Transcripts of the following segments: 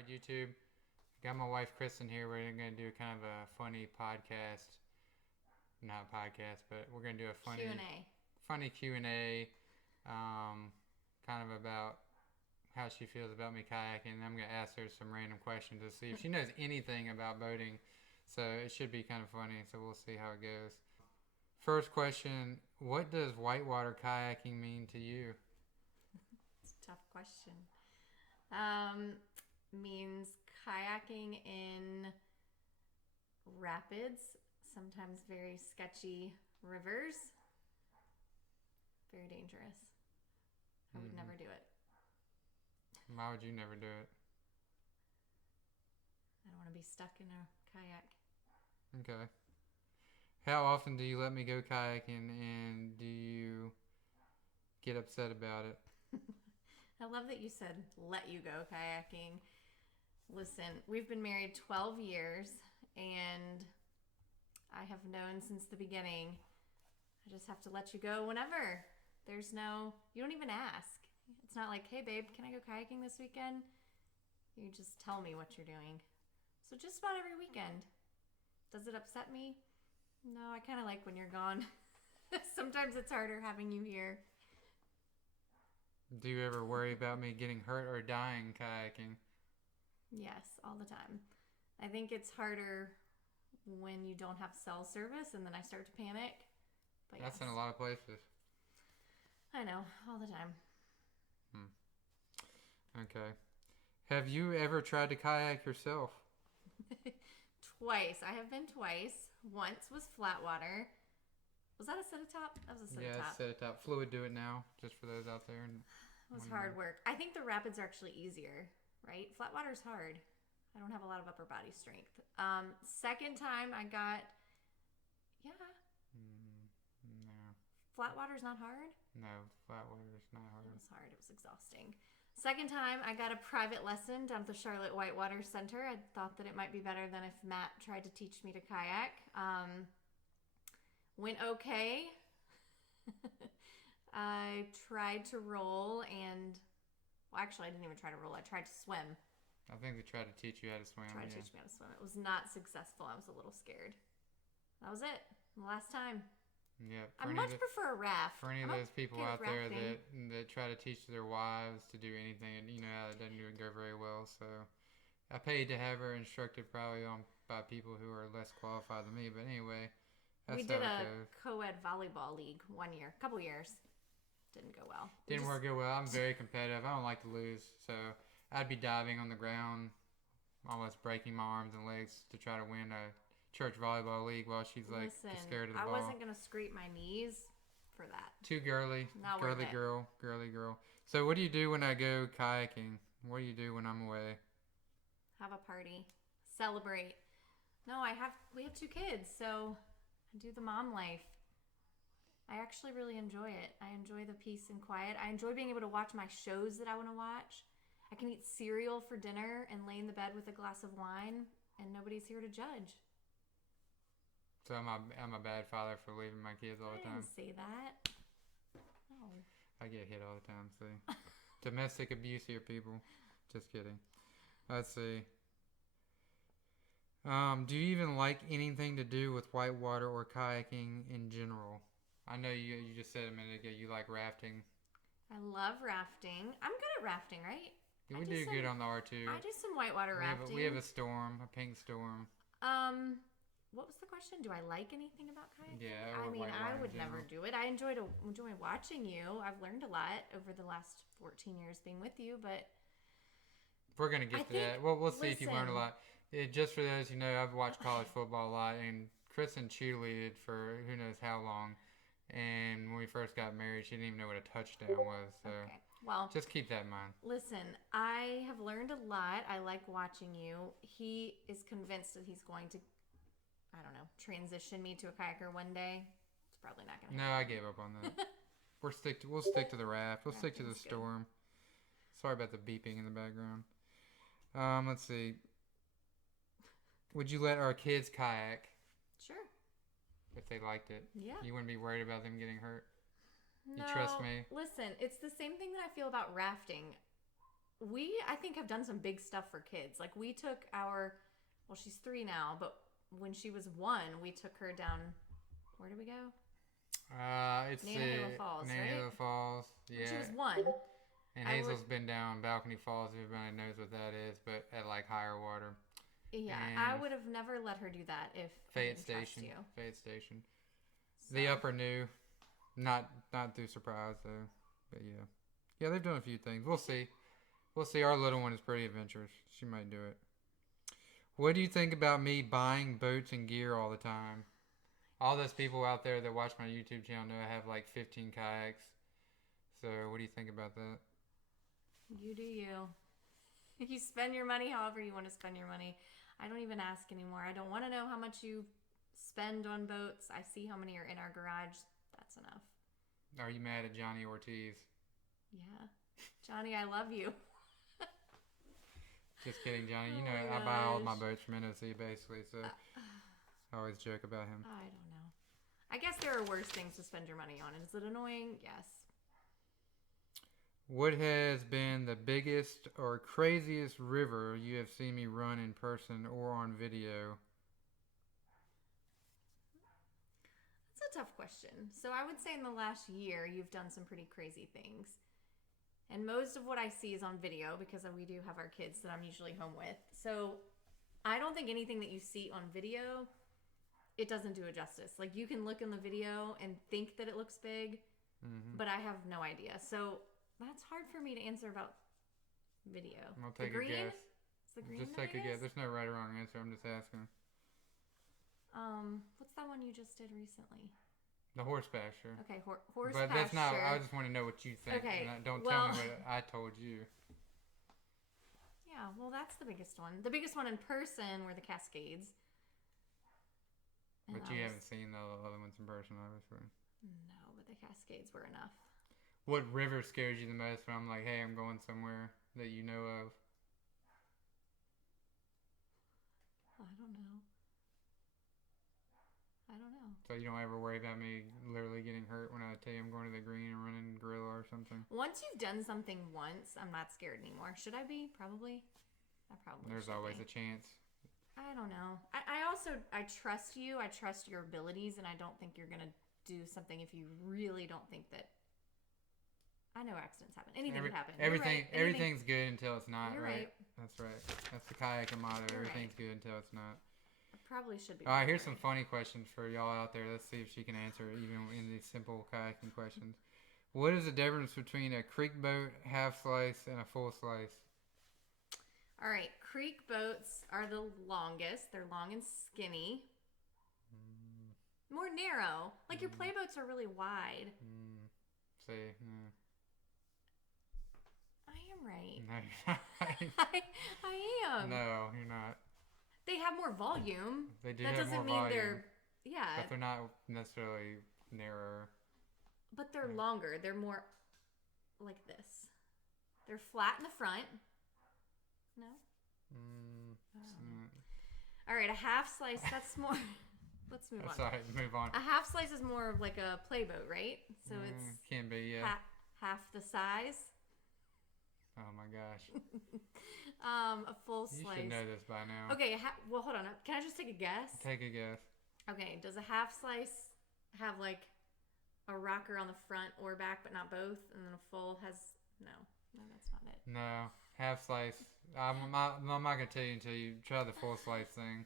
Alright, YouTube. Got my wife Kristen here. We're going to do kind of a funny podcast. Not podcast, but we're going to do a funny Q&A. Kind of about how she feels about me kayaking. And I'm going to ask her some random questions to see if she knows anything about boating. So it should be kind of funny. So we'll see how it goes. First question, what does whitewater kayaking mean to you? It's a tough question. Means kayaking in rapids, sometimes very sketchy rivers. Very dangerous. I would never do it. Why would you never do it? I don't want to be stuck in a kayak. Okay. How often do you let me go kayaking, and do you get upset about it? I love that you said let you go kayaking. Listen, we've been married 12 years, and I have known since the beginning, I just have to let you go whenever. You don't even ask. It's not like, hey babe, can I go kayaking this weekend? You just tell me what you're doing. So just about every weekend. Does it upset me? No, I kind of like when you're gone. Sometimes it's harder having you here. Do you ever worry about me getting hurt or dying kayaking? Yes, all the time. I think it's harder when you don't have cell service and then I start to panic. But That's yes. in a lot of places. I know, all the time. Okay. Have you ever tried to kayak yourself? Twice. I have been twice. Once was flat water. Was that a sit-a-top? That was a sit-a-top. Yeah, sit-a-top. Fluid do it now, just for those out there. It was hard work. I think the rapids are actually easier, right? Flat water's hard. I don't have a lot of upper body strength. Second time I got, No. flat water's not hard? No, flat water's not hard. It was hard. It was exhausting. Second time I got a private lesson down at the Charlotte Whitewater Center. I thought that it might be better than if Matt tried to teach me to kayak. Went okay. I tried to roll and, well, actually I didn't even try to roll. I tried to swim. I think they tried to teach you how to swim. Tried to teach me how to swim. It was not successful. I was a little scared. That was it. The last time. Yeah. I much prefer a raft. For any of those people out there rafting. that try to teach their wives to do anything, and you know how it doesn't go very well. So I paid to have her instructed probably by people who are less qualified than me. But anyway, that's we did how it a goes. co-ed volleyball league one year, couple years. Didn't go well. Didn't work out well. I'm very competitive. I don't like to lose, so I'd be diving on the ground, almost breaking my arms and legs to try to win a church volleyball league while she's like scared of the ball. I wasn't gonna scrape my knees for that. Too girly. Not girly worth it. girly girl. So what do you do when I go kayaking? What do you do when I'm away? Have a party. Celebrate. No, we have 2 kids, so I do the mom life. I actually really enjoy it. I enjoy the peace and quiet. I enjoy being able to watch my shows that I want to watch. I can eat cereal for dinner and lay in the bed with a glass of wine, and nobody's here to judge. So I'm a bad father for leaving my kids all the time. I didn't say that. No. I get hit all the time. See, domestic abuse here, people. Just kidding. Let's see. Do you even like anything to do with whitewater or kayaking in general? I know you just said a minute ago you like rafting. I love rafting. I'm good at rafting, right? Yeah, we do good on the R2. I do some whitewater rafting. We have a storm, a pink storm. What was the question? Do I like anything about kayaking? Yeah, I mean, I would never do it. I enjoy watching you. I've learned a lot over the last 14 years being with you, but we're gonna get to that. Well, we'll see if you learn a lot. Just for those who know, I've watched college football a lot, and Kristen cheerleaded for who knows how long. And when we first got married, she didn't even know what a touchdown was. So okay. Well, just keep that in mind. Listen, I have learned a lot. I like watching you. He is convinced that he's going to, I don't know, transition me to a kayaker one day. It's probably not going to happen. No, I gave up on that. We'll stick to the raft. We'll stick to the storm. Sorry about the beeping in the background. Let's see. Would you let our kids kayak? Sure. If they liked it. Yeah. You wouldn't be worried about them getting hurt? No, you trust me? Listen, it's the same thing that I feel about rafting. I think, have done some big stuff for kids. Like we took she's 3 now, but when she was 1, we took her down. Where did we go? It's Nantahala Falls, Nantahala right? Falls. Yeah. When she was 1. And Hazel's been down Balcony Falls. Everybody knows what that is, but at like higher water. Yeah, and I would have never let her do that if Fayette I didn't Station. trust you. Fayette Station. So. The Upper New, not too surprised though, but yeah, they've done a few things. We'll see. Our little one is pretty adventurous. She might do it. What do you think about me buying boats and gear all the time? All those people out there that watch my YouTube channel know I have like 15 kayaks. So what do you think about that? You do you. You spend your money however you want to spend your money. I don't even ask anymore. I don't want to know how much you spend on boats. I see how many are in our garage. That's enough. Are you mad at Johnny Ortiz? Yeah. Johnny, I love you. Just kidding, Johnny. You know, I buy all of my boats from NOC basically, so I always joke about him. I don't know. I guess there are worse things to spend your money on. Is it annoying? Yes. What has been the biggest or craziest river you have seen me run in person or on video? That's a tough question. So I would say in the last year, you've done some pretty crazy things. And most of what I see is on video because we do have our kids that I'm usually home with. So I don't think anything that you see on video, it doesn't do it justice. Like you can look in the video and think that it looks big, but I have no idea. So that's hard for me to answer about video. I'll take a guess. Is the green just take a guess. There's no right or wrong answer. I'm just asking. What's that one you just did recently? The horse pasture. Okay, horse pasture. But that's not. I just want to know what you think. Okay. Don't tell me what I told you. Yeah, well, that's the biggest one. The biggest one in person were the Cascades. But you haven't seen the other ones in person, obviously. No, but the Cascades were enough. What river scares you the most when I'm like, hey, I'm going somewhere that you know of? I don't know. So you don't ever worry about me literally getting hurt when I tell you I'm going to the green and running gorilla or something? Once you've done something once, I'm not scared anymore. Should I be? Probably. I probably There's always a chance. I don't know. I trust you. I trust your abilities, and I don't think you're going to do something if you really don't think that. I know accidents happen. Anything could happen. Everything's good until it's not, You're right? That's right. That's the kayaking motto. Everything's good until it's not. Probably should be. All right, here's some funny questions for y'all out there. Let's see if she can answer even in these simple kayaking questions. What is the difference between a creek boat, half slice, and a full slice? All right, creek boats are the longest. They're long and skinny. More narrow. Like your play boats are really wide. See. I am right. No, you're not right. I am. No, you're not. They have more volume. They do that have doesn't more mean volume. Yeah. But they're not necessarily narrower. But they're longer. They're more like this. They're flat in the front. No? All right, a half slice, that's more... Let's move on. Sorry, move on. A half slice is more of like a play boat, right? So it's... Can be, yeah. Half the size. Oh my gosh. A full slice. You should know this by now. Okay, well, hold on. Can I just take a guess? Take a guess. Okay, does a half slice have like a rocker on the front or back, but not both? And then a full has... No, that's not it. No, half slice. I'm not going to tell you until you try the full slice thing.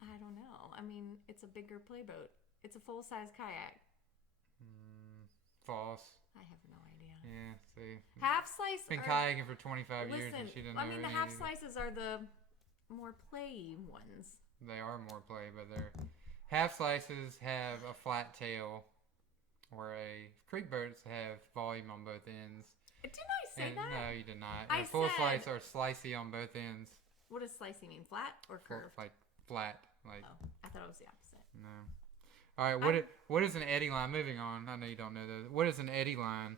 I don't know. I mean, it's a bigger play boat. It's a full-size kayak. False. I have no idea. Yeah, see. Half slice. Been kayaking for 25 years and she didn't know. I mean, the half slices are the more play ones. They are more play, but they're half slices have a flat tail, where a creek boats have volume on both ends. Didn't I say that? No, you did not. And full slice are slicey on both ends. What does slicey mean? Flat or curved? Like flat. Like. Oh, I thought it was the opposite. No. All right, what is an eddy line? Moving on. I know you don't know those. What is an eddy line?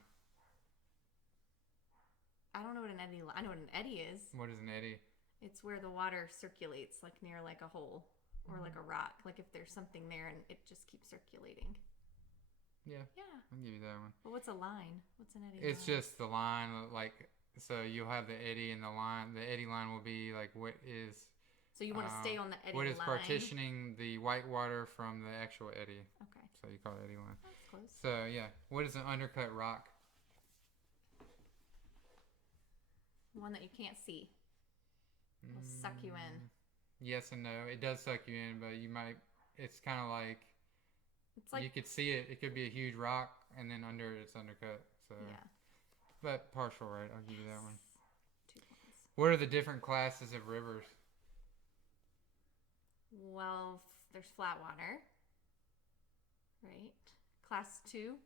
I don't know what an eddy line. I know what an eddy is. What is an eddy? It's where the water circulates, like near like a hole or like a rock. Like if there's something there and it just keeps circulating. Yeah. Yeah. I'll give you that one. Well, what's a line? What's an eddy It's line? just the line, like, so you'll have the eddy and the line. The eddy line will be like what is. So you want to stay on the eddy what line. is partitioning the white water from the actual eddy. Okay. So you call it eddy line. That's close. So, yeah. What is an undercut rock? One that you can't see. It'll suck you in. Yes and no. It does suck you in, but you might... It's kind of like... It's like... You could see it. It could be a huge rock, and then under it, it's undercut. So, yeah. But partial right. I'll give you that one. 2 points. What are the different classes of rivers? Well, there's flat water. Right? Class 2.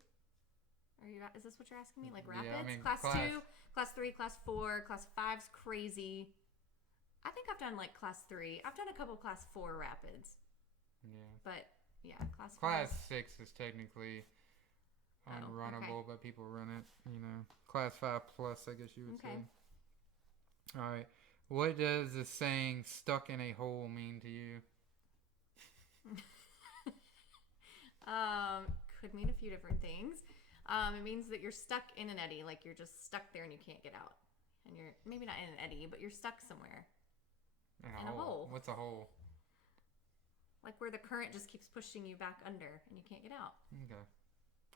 Is this what you're asking me? Like rapids? Yeah, I mean, class 2, class 3, class 4, class 5's crazy. I think I've done like class 3. I've done a couple class 4 rapids. Yeah. But yeah, class 6 is technically unrunnable, okay. but people run it, you know. Class 5 plus, I guess you would say. All right. What does the saying "stuck in a hole" mean to you? Could mean a few different things. It means that you're stuck in an eddy, like you're just stuck there and you can't get out. And you're maybe not in an eddy, but you're stuck somewhere. In a hole. What's a hole? Like where the current just keeps pushing you back under and you can't get out. Okay.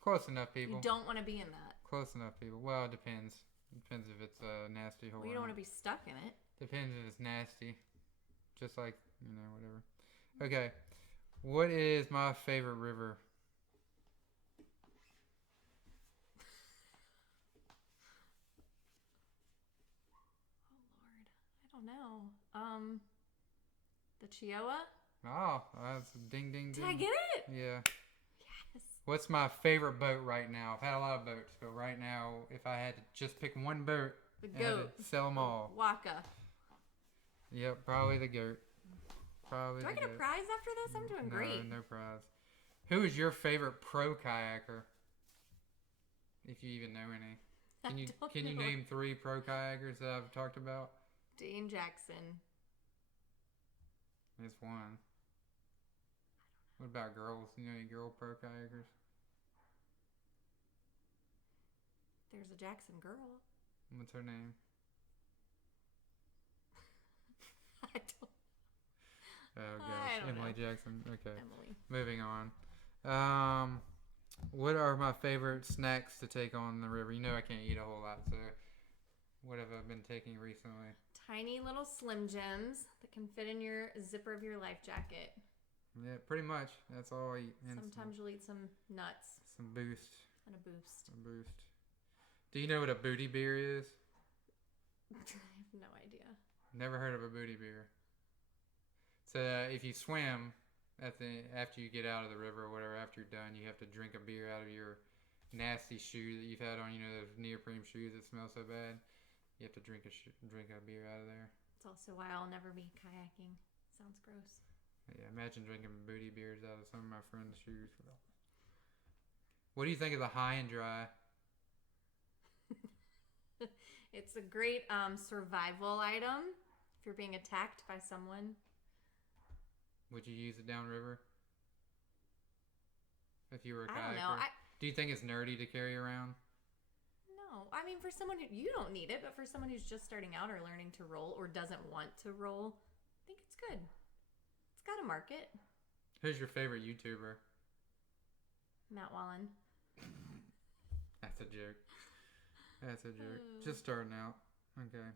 Close enough, people. You don't want to be in that. Close enough, people. Well, it depends. Depends if it's a nasty hole. Well, you don't want to be stuck in it. Depends if it's nasty. Just like, you know, whatever. Okay. What is my favorite river? Oh, Lord. I don't know. The Chiowa? Oh, that's ding, ding, ding. Did I get it? Yeah. Yes. What's my favorite boat right now? I've had a lot of boats, but right now, if I had to just pick one boat, The goat. Sell them all. Waka. Yep, probably the goat. Probably. Do I get a prize after this? I'm doing great. No prize. Who is your favorite pro kayaker? If you even know any. Can you name 3 pro kayakers that I've talked about? Dane Jackson. It's one. What about girls? You know any girl pro kayakers? There's a Jackson girl. What's her name? I don't. Oh gosh, Emily know. Jackson. Okay. Emily. Moving on. What are my favorite snacks to take on the river? You know I can't eat a whole lot, so what have I been taking recently? Tiny little Slim Jims that can fit in your zipper of your life jacket. Yeah, pretty much. That's all I eat. And sometimes you'll eat some nuts. Some Boost. And a Boost. A Boost. Do you know what a booty beer is? I have no idea. Never heard of a booty beer. So if you swim after you get out of the river or whatever, after you're done, you have to drink a beer out of your nasty shoe that you've had on. You know those neoprene shoes that smell so bad. You have to drink a beer out of there. It's also why I'll never be kayaking. Sounds gross. Yeah, imagine drinking booty beers out of some of my friends' shoes. What do you think of the high and dry? It's a great survival item if you're being attacked by someone. Would you use it downriver? If you were a kayaker? I don't know. Do you think it's nerdy to carry around? No. I mean, for someone who... You don't need it, but for someone who's just starting out or learning to roll or doesn't want to roll, I think it's good. It's got a market. Who's your favorite YouTuber? Matt Wallen. That's a joke. That's a joke. Just starting out. Okay.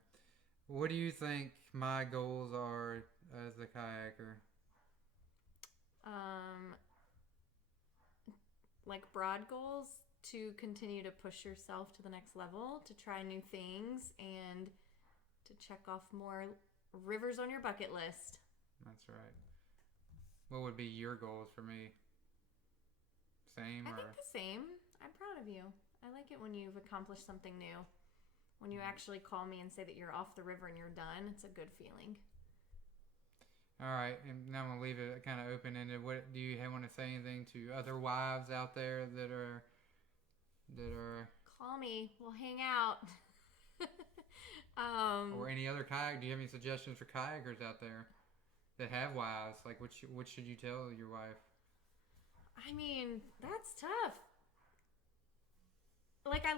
What do you think my goals are as a kayaker? Like broad goals, to continue to push yourself to the next level, to try new things, and to check off more rivers on your bucket list. That's right. What would be your goals for me? Same? I think the same. I'm proud of you. I like it when you've accomplished something new. When you actually call me and say that you're off the river and you're done, it's a good feeling. All right, and now I'm going to leave it kind of open-ended. What do you want to say anything to other wives out there that are... Call me. We'll hang out. Or any other kayak. Do you have any suggestions for kayakers out there that have wives? Like, what should you tell your wife? I mean, that's tough.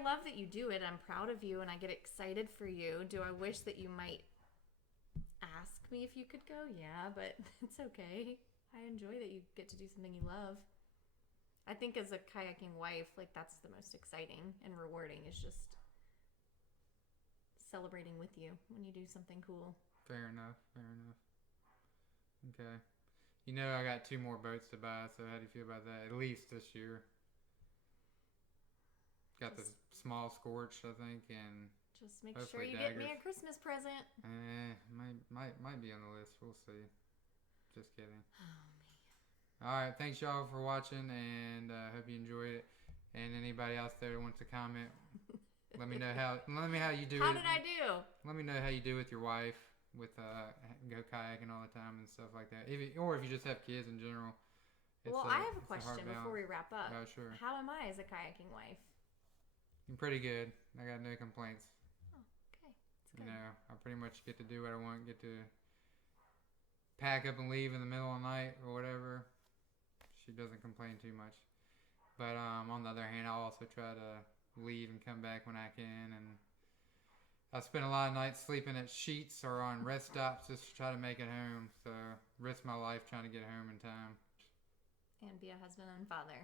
love that you do it. I'm proud of you, and I get excited for you. Do I wish that you might ask me if you could go? Yeah, but it's okay. I enjoy that you get to do something you love. I think as a kayaking wife, like, that's the most exciting and rewarding, is just celebrating with you when you do something cool. Fair enough. Okay. You know, I got 2 more boats to buy, so how do you feel about that? At least this year. Got the small Scorch, I think, and just make sure you get me a Christmas present. Might be on the list. We'll see. Just kidding. Oh, man. All right, thanks y'all for watching, and hope you enjoyed it. And anybody else there that wants to comment, let me know how you do. How did I do? Let me know how you do with your wife, with go kayaking all the time and stuff like that. Or if you just have kids in general. Well, I have a question before we wrap up. Oh, sure. How am I as a kayaking wife? I'm pretty good. I got no complaints. Oh, okay. That's good. You know, I pretty much get to do what I want. Get to pack up and leave in the middle of the night or whatever. She doesn't complain too much. But on the other hand, I'll also try to leave and come back when I can. And I spend a lot of nights sleeping at sheets or on rest stops just to try to make it home. So risk my life trying to get home in time. And be a husband and father.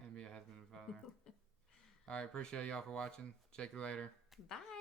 All right, appreciate y'all for watching. Check you later. Bye.